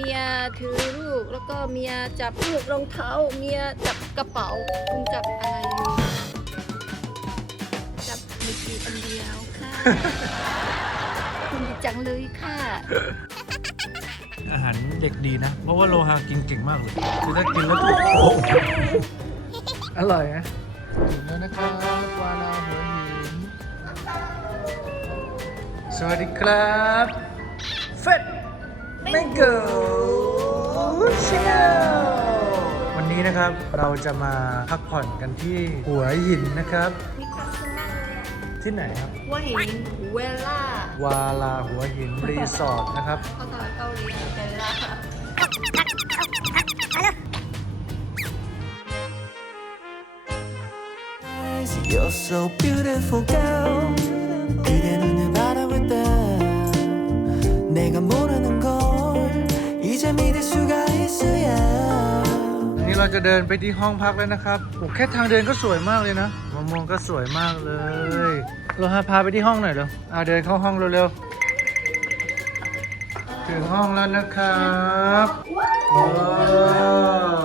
เมียถือลูก แล้วก็เมียจับลูกรองเท้า เมียจับกระเป๋าคุณจับอะไรอยู่จับมือถืออันเดียวค่ะ คุณดีจังเลยค่ะ อาหารเด็กดีนะ เพราะว่าโลหะกินเก่งมากเลยคือถ้ากินแล้วถูกโอ้อร่อยนะถึงแล้วนะครับวาลาหัวหินสวัสดีครับ เฟด แมงโก้ชาแนลวันนี้นะครับเราจะมาพักผ่อนกันที่หัวหินนะครับ มีความสุขมากเลยอะที่ไหนครับ หัวหินเวล่าวาลาหัวหินรีสอร์ทนะครับ ภาษาเกาหลีเวล่า เราจะเดินไปที่ห้องพักแล้วนะครับโอ้แค่ทางเดินก็สวยมากเลยนะมะม่วงก็สวยมากเลยเราหาพาไปที่ห้องหน่อยเร็วอ่าเดินเข้าห้องเร็วๆถึงห้องแล้วนะครับว้าว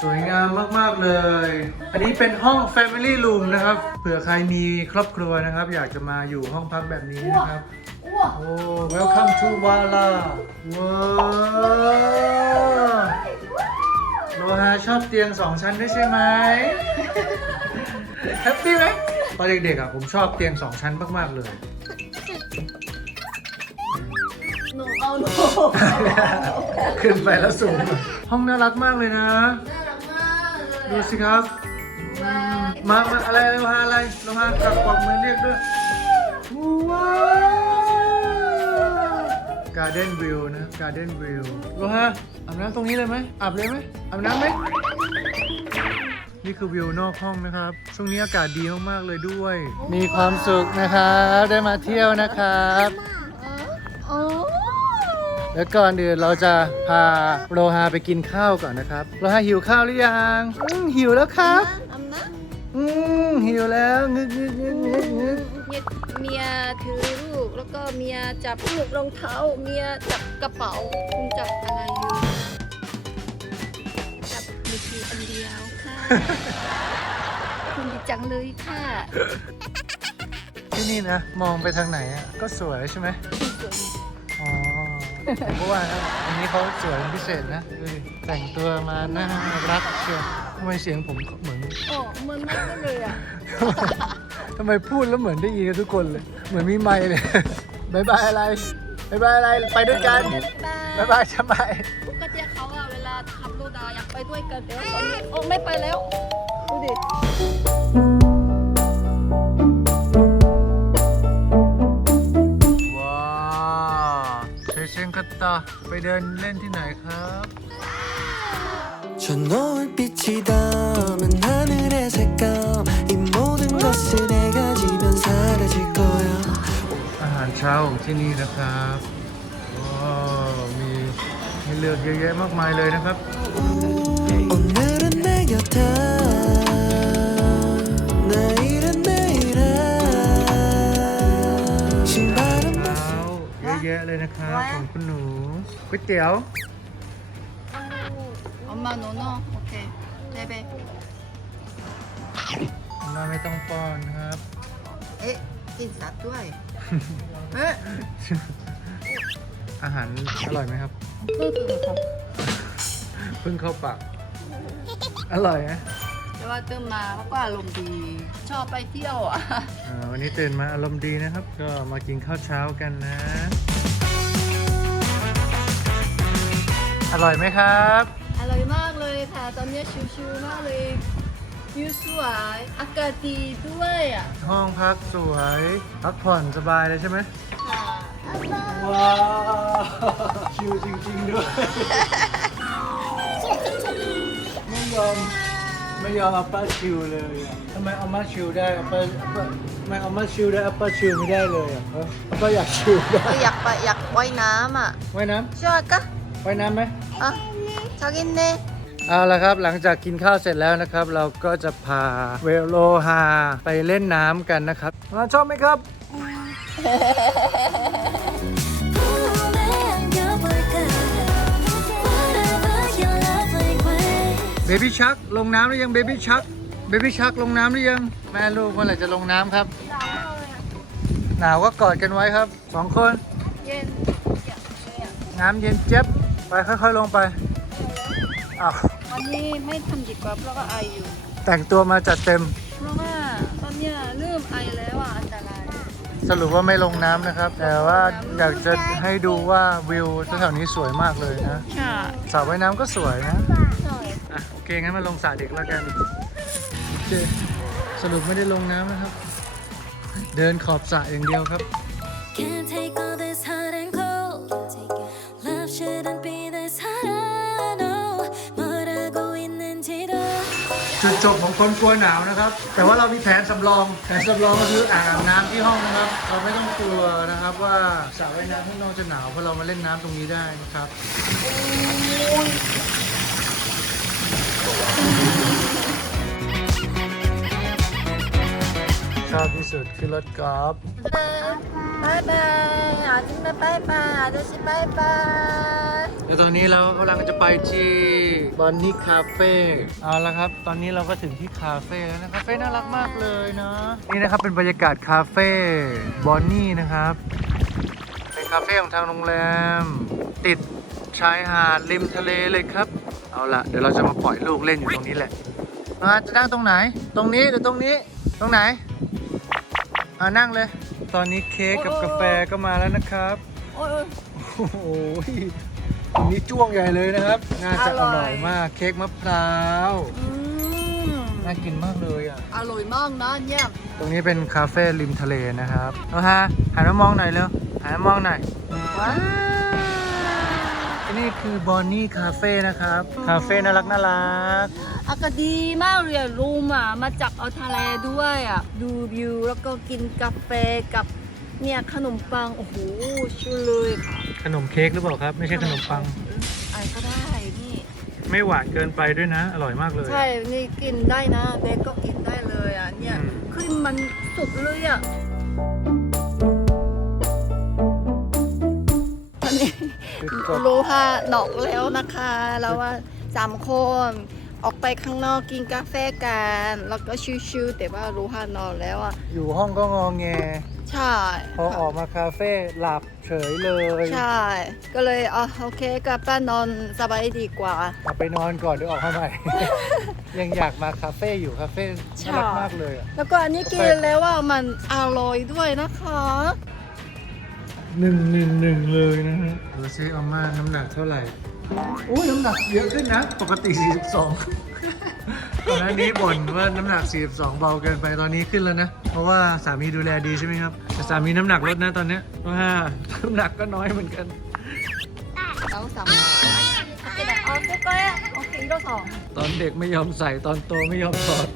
สวยงามมากๆเลย อันนี้เป็นห้อง Family Room นะครับเผื่อใครมีครอบครัวนะครับ อยากจะมาอยู่ห้องพักแบบนี้นะครับโอ้ welcome to Wala ว้าว โลหะชอบเตียงสองชั้นด้วยใช่ไหมแฮปปี้ไหมตอนเด็กๆอะผมชอบเตียงสองชั้นมากๆเลย หนูเอาหนูขึ้นไปแล้วสูง ห้องน่ารักมากเลยนะ น่ารักมากเลยดูสิครับ มามาอะไรโลหะอะไรโลหะกลับกวักมือเรียกด้วยว้าว การ์เด้นวิวนะการ์เด้นวิวโลหะอาบน้ำตรงนี้เลยไหมอาบเลยไหมอาบน้ำไหมนี่คือวิวนอกห้องนะครับ ช่วงนี้อากาศดีมากๆเลยด้วย มีความสุขนะครับ ได้มาเที่ยวนะครับโอ้แล้วก่อนอื่นเราจะพาโลหะไปกินข้าวก่อนนะครับ โลหะหิวข้าวหรือยังอืมหิวแล้วครับอัมนะอืมหิวแล้วงึกงึกงึกงึกงึกเมียเมียถือลูก แล้วก็เมียจับลูกรองเท้า เมียจับกระเป๋าคุณจับอะไรอยู่จับมือถืออันเดียวค่ะ คุณดีจังเลยค่ะที่นี่นะ มองไปทางไหนอะก็สวยใช่ไหมสวยอ๋อเพราะว่านะอันนี้เขาสวยเป็นพิเศษนะดูดิแต่งตัวมาน่ารักเชียวทำไมเสียงผมเหมือนโอ้เหมือนมากเลยอะ ทำไมพูดแล้วเหมือนได้ยินกันทุกคนเลย เหมือนมีไมค์เลย บายบายอะไรบายบายอะไรไปด้วยกันบายบายทำไม ปกติเขาอะเวลาขับรถอะอยากไปด้วยกันแต่ว่าตอนนี้โอ้ไม่ไปแล้วดูดิ ว้าวเชเชงคัตตาไปเดินเล่นที่ไหนครับ 저 노을빛이 닿으면 하늘의 색감 이 모든 것을 หารเช้าของที่นี่นะครับว้าวมีให้เลือกเยอะแยะมากมายเลยนะครับ 오늘은 내 곁에 내일은 내일에 신발은 เช้าเยอะแยะเลยนะครับของคุณหนูก๋วยเตี๋ยว 엄마 노노 오케이 베베 น่าไม่ต้องป้อนครับ เอ๊ะกินสัตว์ด้วย เอ๊ะอาหารอร่อยไหมครับเพิ่งตื่นครับเพิ่งเข้าปาก อร่อยนะแต่ว่าตื่นมาแล้วก็อารมณ์ดี ชอบไปเที่ยวอะ อ่าวันนี้ตื่นมาอารมณ์ดีนะครับ ก็มากินข้าวเช้ากันนะ อร่อยไหมครับ อร่อยมากเลยค่ะ ตอนนี้ชิวๆมากเลย วิวสวย อากาศดีด้วยอะห้องพักสวย พักผ่อนสบายเลยใช่ไหมค่ะว้าว ชิวจริงๆด้วย ไม่ยอม ไม่ยอมอัปเปอร์ชิวเลยอะทำไมอัปเปอร์ชิวได้อัปเปอร์อัปเปอร์ทำไมอัปเปอร์ชิวได้อัปเปอร์ชิวไม่ได้เลยอะเอออัปเปอร์อยากชิวได้อยากไปอยากว่ายน้ำอะว่ายน้ำช่วยกะว่ายน้ำไหมอะชอกินเน่ เอาละครับหลังจากกินข้าวเสร็จแล้วนะครับ เราก็จะพาเวโลฮาไปเล่นน้ำกันนะครับมาชอบไหมครับ เบบี้ชักลงน้ำหรือยังเบบี้ชักเบบี้ชักลงน้ำหรือยัง แม่ลูกเมื่อไหร่จะลงน้ำครับ หนาวก็กอดกันไว้ครับสองคนเย็นน้ำเย็นเจ็บไปค่อยๆลงไปอ้าว วันนี้ไม่ทำดีกว่าเพราะว่าไออยู่ แต่งตัวมาจัดเต็ม เพราะว่าตอนเนี้ยเริ่มไอแล้วอะอันตรายสรุปว่าไม่ลงน้ำนะครับ แต่ว่าอยากจะให้ดูว่าวิวแถวๆนี้สวยมากเลยนะใช่สระว่ายน้ำก็สวยนะใช่อะโอเคงั้นมาลงสระเด็กแล้วกันโอเคสรุปไม่ได้ลงน้ำนะครับ เดินขอบสระอย่างเดียวครับ Can't take จุดจบของคนกลัวหนาวนะครับ แต่ว่าเรามีแผนสำรองแผนสำรองก็คืออ่างอาบน้ำที่ห้องนะครับ เราไม่ต้องกลัวนะครับว่าสระว่ายน้ำข้างนอกจะหนาวเพราะเรามาเล่นน้ำตรงนี้ได้นะครับชอบที่สุดคือรถกอล์ฟบายบายอาจิมาบายบายอาจารย์บายบายแล้วตอนนี้เรากำลังจะไปที่บอนนี่คาเฟ่เอาละครับ ตอนนี้เราก็ถึงที่คาเฟ่แล้วนะคาเฟ่น่ารักมากเลยเนาะนี่นะครับเป็นบรรยากาศคาเฟ่บอนนี่นะครับเป็นคาเฟ่ของทางโรงแรม ติดชายหาดริมทะเลเลยครับ เอาละเดี๋ยวเราจะมาปล่อยลูกเล่นอยู่ตรงนี้แหละมาจะนั่งตรงไหน ตรงนี้หรือตรงนี้ ตรงไหนอ่านั่งเลย ตอนนี้เค้กกับกาแฟก็มาแล้วนะครับ โอ้ย โอ้ยโอ้โหอันนี้จ้วงใหญ่เลยนะครับ น่าจะออร่อยร่อยมาก เค้กมะพร้าว อืมน่ากินมากเลยอะ อร่อยมากนะเนี่ยตรงนี้เป็นคาเฟ่ริมทะเลนะครับเอาฮะหันมามองหน่อยเร็วหันมามองหน่อย ว้าวนี่คือบอนนี่คาเฟ่นะครับ คาเฟ่น่ารักน่ารัก อากาศดีมากเลยอะรูมอะมาจับเอาทะเลด้วยอะ ดูวิวแล้วก็กินกาแฟกับ เนี่ยขนมปัง โอ้โหชิลเลยค่ะขนมเค้กหรือเปล่าครับ ไม่ใช่ขนมปัง อะไรก็ได้นี่ ไม่หวานเกินไปด้วยนะ อร่อยมากเลย ใช่ นี่กินได้นะเบกก็กินได้เลยอะ เนี่ยอืมครีมมันสุดเลยอะตอนนี้คือกดโลหะหนอกแล้วนะคะ แล้วว่าสามคน ออกไปข้างนอกกินกาแฟกัน แล้วก็ชิวๆแต่ว่าโลหะนอนแล้วอะ อยู่ห้องก็งอแง ใช่พอออกมาคาเฟ่หลับเฉยเลย ใช่ ก็เลยอ๋อโอเคกลับบ้านนอนสบายดีกว่า กลับไปนอนก่อนเดี๋ยวออกมาใหม่ ยังอยากมาคาเฟ่อยู่คาเฟ่ใช่น่ารักมากเลยอะแล้วก็อันนี้กินแล้วว่ามันอร่อยด้วยนะคะหนึ่งหนึ่งหนึ่งเลยนะฮะดูซิอาม่าน้ำหนักเท่าไหร่โอ้ยน้ำหนักเยอะขึ้นนะ ปกติ 42 ตอนนั้นนี้บ่นว่าน้ำหนัก 42 เบาเกินไปตอนนี้ขึ้นแล้วนะ เพราะว่าสามีดูแลดีใช่ไหมครับแต่สามีน้ำหนักลดนะตอนเนี้ยว่าน้ำหนักก็น้อยเหมือนกัน เราสามารถโอเคนเอาเจ๊ก้ออะโอเคอีกรอสอง ตอนเด็กไม่ยอมใส่ตอนโตไม่ยอมถอด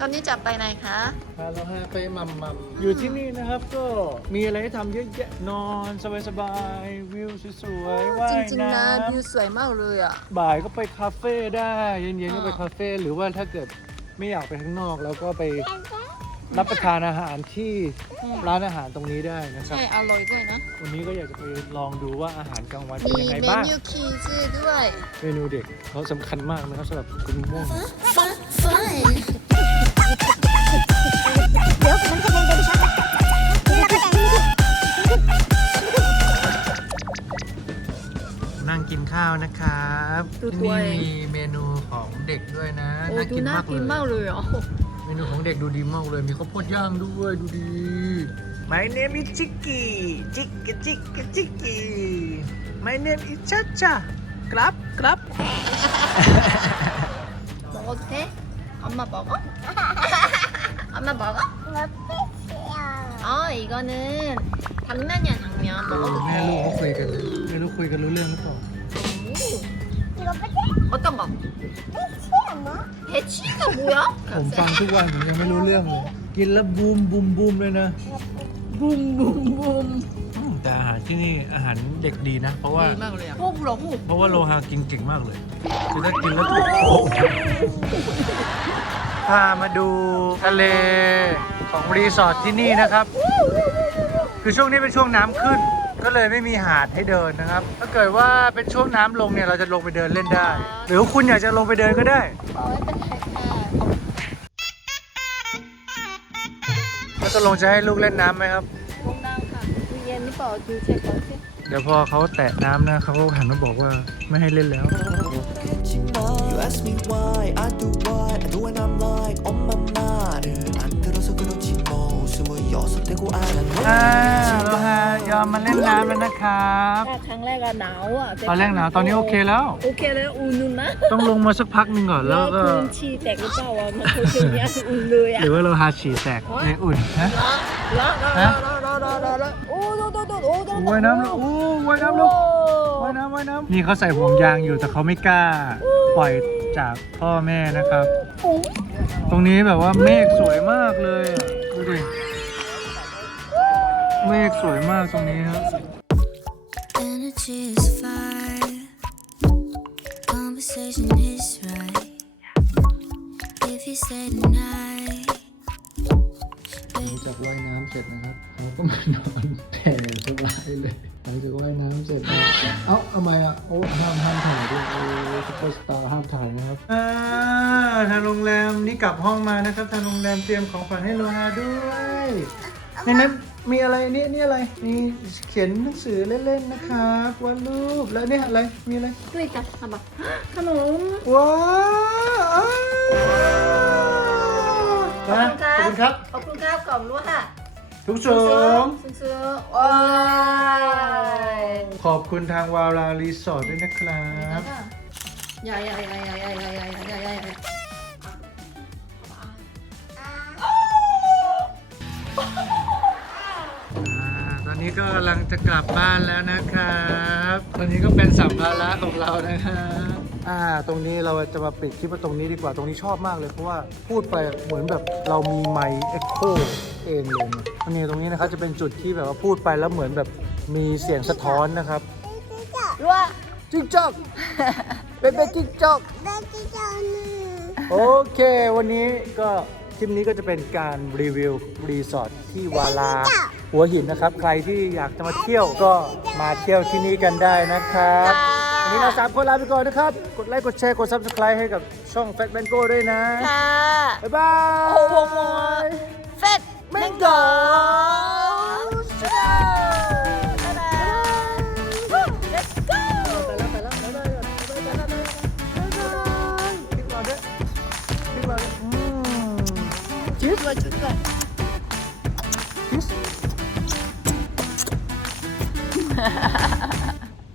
ตอนนี้จะไปไหนคะ พาเราฮะไปมัมมัมอยู่ที่นี่นะครับก็มีอะไรให้ทำเยอะแยะนอนสบายๆวิวสวยๆว่ายจริงๆนะน้ำวิวสวยมากเลยอะบ่ายก็ไปคาเฟ่ได้เย็นๆก็ไปอ่าคาเฟ่หรือว่าถ้าเกิดไม่อยากไปข้างนอก แล้วก็ไปรับประทานอาหารที่ร้านอาหารตรงนี้ได้นะครับ ใช่ อร่อยด้วยนะ วันนี้ก็อยากจะไปลองดูว่าอาหารกลางวันเป็นมียังไงเมบ้าง นูคีซึด้วย เมนูเด็กเขาสำคัญมากนะครับสำหรับคุณม่วง Fun, fun. นั่าวนะครับ ดู ที่ ตัว นี่ เอง มีเมนูของเด็กด้วยนะ โอ้ น่า ดู กิน น่าม าก กิน เล มาก ย เลยอ่ะ เมนูของเด็กดูดีมากเลย มีข้าวโพดย่างด้วยดูดี My name is Chicky Chicky Chicky Chicky My name is Chacha ครับครับ 먹어도 돼? 엄마 먹어? 엄마 먹어? 어 이거는 당면이야 당면 เออ 먹어도 แม่ลูกเขา 돼 คุยกันไม่รู้คุยกันรู้เรื่องหรือเปล่า 어떤 거? 배치가 뭐야? ผมฟังทุกวันผมยังไม่รู้เรื่องเลย กินแล้วบูมบูมบูมเลยนะ 붐붐붐 อืมแต่อาหารที่นี่อาหารเด็กดีนะ เพราะว่า 대박이야 호불호 호 เพราะว่าโลหะกินเก่งมากเลย คือถ้ากินแล้วถูกพามาดูทะเลของรีสอร์ทที่นี่นะครับ คือช่วงนี้เป็นช่วงน้ำขึ้น ก็เลยไม่มีหาดให้เดินนะครับ ถ้าเกิดว่าเป็นช่วงน้ำลงเนี่ยเราจะลงไปเดินเล่นได้ หรือว่าคุณอยากจะลงไปเดินก็ได้เอาไว้เป็นแท็กค่ะแล้วตกลงจะให้ลูกเล่นน้ำไหมครับลงน้ำค่ะดูเย็นหรือเปล่าดูเช็คก่อนสิเดี๋ยวพอเขาแตะน้ำนะเขาก็หันมาบอกว่าไม่ให้เล่นแล้ว You ask me why I do what I do when I'm like on my อ่าเราฮายอมมาเล่นน้ำแล้วนะครับถ้าครั้งแรกอะหนาวอะตอนแรกหนาวตอนนี้โอเคแล้ว โอเคแล้วอุ่นนุ่นนะต้องลงมาสักพักหนึ่งก่อนแล้วก็คุณชีแตกหรือเปล่าอะมันคือช่วงเนี้ยอุ่นเลยอะหรือว่าเราหาฉี่แตกในอุ่นฮะละละฮะละละละละละโอ้โดดโดดโอ้โดดว่ายน้ำแล้วโอ้ว่ายน้ำแล้วว่ายน้ำว่ายน้ำนี่เขาใส่ห่วงยางอยู่แต่เขาไม่กล้าปล่อยจากพ่อแม่นะครับ ตรงนี้แบบว่าเมฆสวยมากเลยอะดูดิ เมฆสวยมากตรงนี้ครับ Energy is fire. Conversation is right. If you stay tonight, หลังจากว่ายน้ำเสร็จนะครับเขาก็มานอนแผ่สบายเลยหลังจากว่ายน้ำเสร็จนะเอ้าทำไมอะโอ้ห้ามห้ามถ่ายด้วยโอ้ซุปเปอร์สตาร์ห้ามถ่ายนะครับอ่าทางโรงแรมนี่กลับห้องมานะครับ ทางโรงแรมเตรียมของขวัญให้โลฮาด้วย ในนั้นมีอะไรนี่นี่อะไรมีเขียนหนังสือเล่นๆนะครับวาดรูปแล้วเนี่ยอะไรมีอะไรด้วยกันทำแบบขนมว้าวนะขอบคุณครับขอบคุณครับกล่อมรู้ค่ะทุกสงซื้อๆว้ายขอบคุณทางวารารีสอร์ทด้วยนะครับ ใหญ่ใหญ่ใหญ่ใหญ่ใหญ่ใหญ่ใหญ่ อ่าตอนนี้ก็กำลังจะกลับบ้านแล้วนะครับตอนนี้ก็เป็นสัมภาระของเรานะครับอ่า ตรงนี้เราจะมาปิดคลิปว่าตรงนี้ดีกว่า ตรงนี้ชอบมากเลยเพราะว่าพูดไปเหมือนแบบเรามีไมค์เอ็กโคเองเลยนะอันนี้ตรงนี้นะครับจะเป็นจุดที่แบบว่าพูดไปแล้วเหมือนแบบมีเสียงสะท้อนนะครับรู้ว่าจิ๊กจอกเป็นเป็นจิ๊กจอกโอเค วันนี้ก็ คลิปนี้ก็จะเป็นการรีวิวรีสอร์ทที่วาลา หัวหินนะครับ ใครที่อยากจะมาเที่ยวก็มาเที่ยวที่นี่กันได้นะครับวันนี้เราสามคนลาไปก่อนนะครับ กดไลค์กดแชร์กด subscribe ให้กับช่อง Fat Mango ด้วยนะ ค่ะ บ๊ายบาย โอ้โหเฟ็ดแมงโก้ 잠깐만 잠깐.